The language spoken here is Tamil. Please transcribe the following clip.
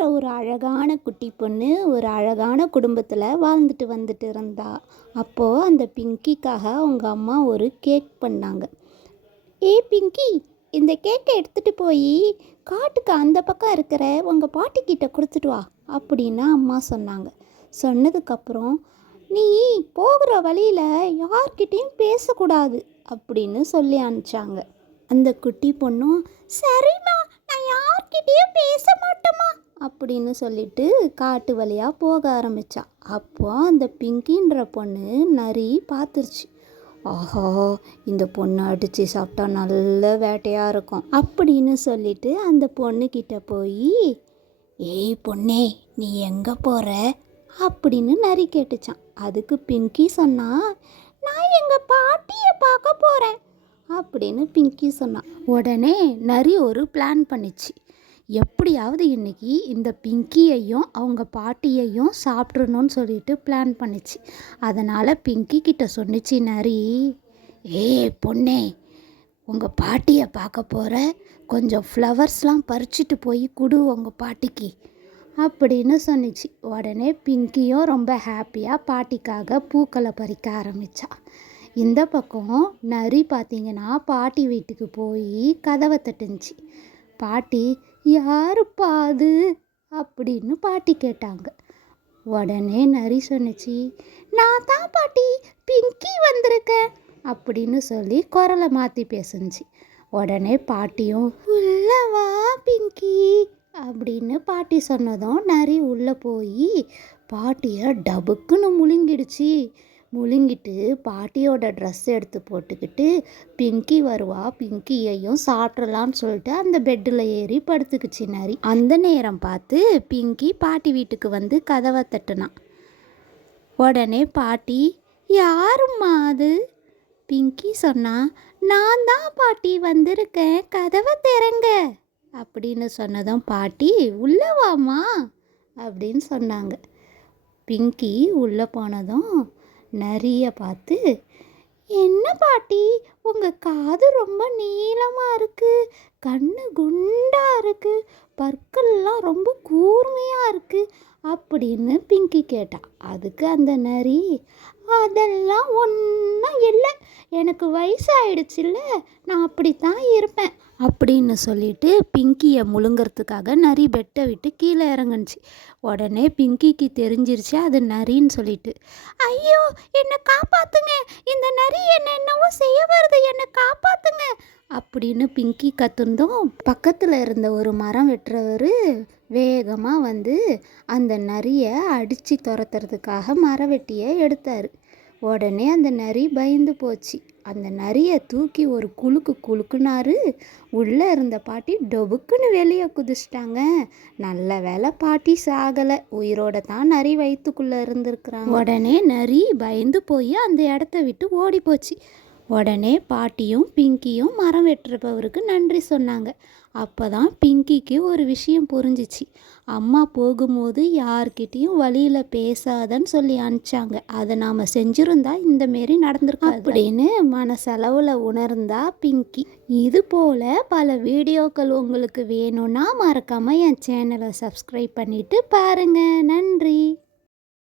பிங்கின்ற ஒரு அழகான குட்டி பொண்ணு ஒரு அழகான குடும்பத்தில் வாழ்ந்துட்டு வந்துட்டு இருந்தா. அப்போது அந்த பிங்கிக்காக அவங்க அம்மா ஒரு கேக் பண்ணாங்க. பிங்கி, இந்த கேக்கை எடுத்துகிட்டு போய் காட்டுக்கு அந்த பக்கம் இருக்கிற உங்கள் பாட்டிக்கிட்ட கொடுத்துட்டு வா அப்படின்னு அம்மா சொன்னாங்க. சொன்னதுக்கப்புறம், நீ போகிற வழியில் யார்கிட்டையும் பேசக்கூடாது அப்படின்னு சொல்லி அனுப்பிச்சாங்க. அந்த குட்டி பொண்ணும், சரிம்மா, நான் யார்கிட்டையும் பேச மாட்டோமா அப்படின்னு சொல்லிட்டு காட்டு வழியாக போக ஆரம்பித்தா. அப்போ அந்த பிங்கின்ற பொண்ணு நரி பார்த்துருச்சு. ஆஹா, இந்த பொண்ணு அடித்து சாப்பிட்டா நல்ல வேட்டையாக இருக்கும் அப்படின்னு சொல்லிட்டு அந்த பொண்ணுக்கிட்ட போய், ஏய் பொண்ணே, நீ எங்கே போகிற அப்படின்னு நரி கேட்டுச்சான். அதுக்கு பிங்கி சொன்னா, நான் எங்கள் பாட்டியை பார்க்க போகிறேன் அப்படின்னு பிங்கி சொன்னான். உடனே நரி ஒரு பிளான் பண்ணிச்சு. எப்படியாவது இன்னைக்கு இந்த பிங்கியையும் அவங்க பாட்டியையும் சாப்பிட்றணும்னு சொல்லிட்டு பிளான் பண்ணிச்சு. அதனால் பிங்கி கிட்ட சொன்னிச்சு நரி, பொண்ணே, உங்கள் பாட்டியை பார்க்க போகிற, கொஞ்சம் ஃப்ளவர்ஸ்லாம் பறிச்சுட்டு போய் கொடு உங்கள் பாட்டிக்கு அப்படின்னு சொன்னிச்சு. உடனே பிங்கியும் ரொம்ப ஹாப்பியாக பாட்டிக்காக பூக்களை பறிக்க ஆரம்பித்தா. இந்த பக்கம் நரி பார்த்திங்கன்னா பாட்டி வீட்டுக்கு போய் கதவை தட்டுச்சு. பாட்டி, யாருப்பா அது அப்படின்னு பாட்டி கேட்டாங்க. உடனே நரி சொன்னிச்சு, நான் தான் பாட்டி, பிங்கி வந்திருக்கேன் அப்படின்னு சொல்லி குரலை மாற்றி பேசுச்சு. உடனே பாட்டியும், உள்ளவா பிங்கி அப்படின்னு பாட்டி சொன்னதும் நரி உள்ளே போய் பாட்டியை டபுக்குன்னு முழுங்கிடுச்சு. முழுங்கிட்டு பாட்டியோட ட்ரெஸ் எடுத்து போட்டுக்கிட்டு பிங்கி வருவா, பிங்கியையும் சாப்பிட்றலான்னு சொல்லிட்டு அந்த பெட்டில் ஏறி படுத்துக்குச்சு நரி. அந்த நேரம் பார்த்து பிங்கி பாட்டி வீட்டுக்கு வந்து கதவை தட்டுனான். உடனே பாட்டி, யாரும்மா அது? பிங்கி சொன்னா, நான் தான் பாட்டி வந்திருக்கேன், கதவை திறங்க அப்படின்னு சொன்னதும் பாட்டி, உள்ளே வாமா அப்படின்னு சொன்னாங்க. பிங்கி உள்ளே போனதும் நரியை பார்த்து, என்ன பாட்டி, உங்கள் காது ரொம்ப நீளமாக இருக்குது, கண்ணு குண்டாக இருக்குது, பற்கள்லாம் ரொம்ப கூர்மையாக இருக்குது அப்படின்னு பிங்கி கேட்டா. அதுக்கு அந்த நரி, அதெல்லாம் ஒன்றும் இல்லை, எனக்கு வயசாயிடுச்சுல்ல, நான் அப்படித்தான் இருப்பேன் அப்படின்னு சொல்லிட்டு பிங்கியை முழுங்கிறதுக்காக நரி பெட்டை விட்டு கீழே இறங்குச்சு. உடனே பிங்கிக்கு தெரிஞ்சிருச்சு அது நரின்னு சொல்லிட்டு, ஐயோ என்னை காப்பாற்றுங்க, இந்த நரி என்னவோ செய்ய வருது, என்னை காப்பாற்றுங்க அப்படின்னு பிங்கி கத்துந்தோம். பக்கத்தில் இருந்த ஒரு மரம் வெட்டுறவர் வேகமாக வந்து அந்த நரியை அடித்து துரத்துறதுக்காக மரவெட்டியை எடுத்தார். உடனே அந்த நரி பயந்து போச்சு. அந்த நரியை தூக்கி ஒரு குலுக்குனாரு. உள்ளே இருந்த பாட்டி டொபுக்குன்னு வெளியே குதிச்சிட்டாங்க. நல்ல வேலை பாட்டி சாகலை, உயிரோட தான் நரி வயிற்றுக்குள்ளே இருந்திருக்கிறாங்க. உடனே நரி பயந்து போய் அந்த இடத்த விட்டு ஓடி போச்சு. உடனே பாட்டியும் பிங்கியும் மரம் வெட்டுறப்பவருக்கு நன்றி சொன்னாங்க. அப்போ தான் பிங்கிக்கு ஒரு விஷயம் புரிஞ்சிச்சு. அம்மா போகும்போது யார்கிட்டையும் வழியில் பேசாதன்னு சொல்லி அனுப்பிச்சாங்க. அதை நாம் செஞ்சுருந்தா இந்தமாரி நடந்திருக்கோம் அப்படின்னு மனசளவில் உணர்ந்தா பிங்கி. இது போல் பல வீடியோக்கள் உங்களுக்கு வேணும்னா மறக்காமல் என் சேனலை சப்ஸ்கிரைப் பண்ணிவிட்டு பாருங்கள். நன்றி.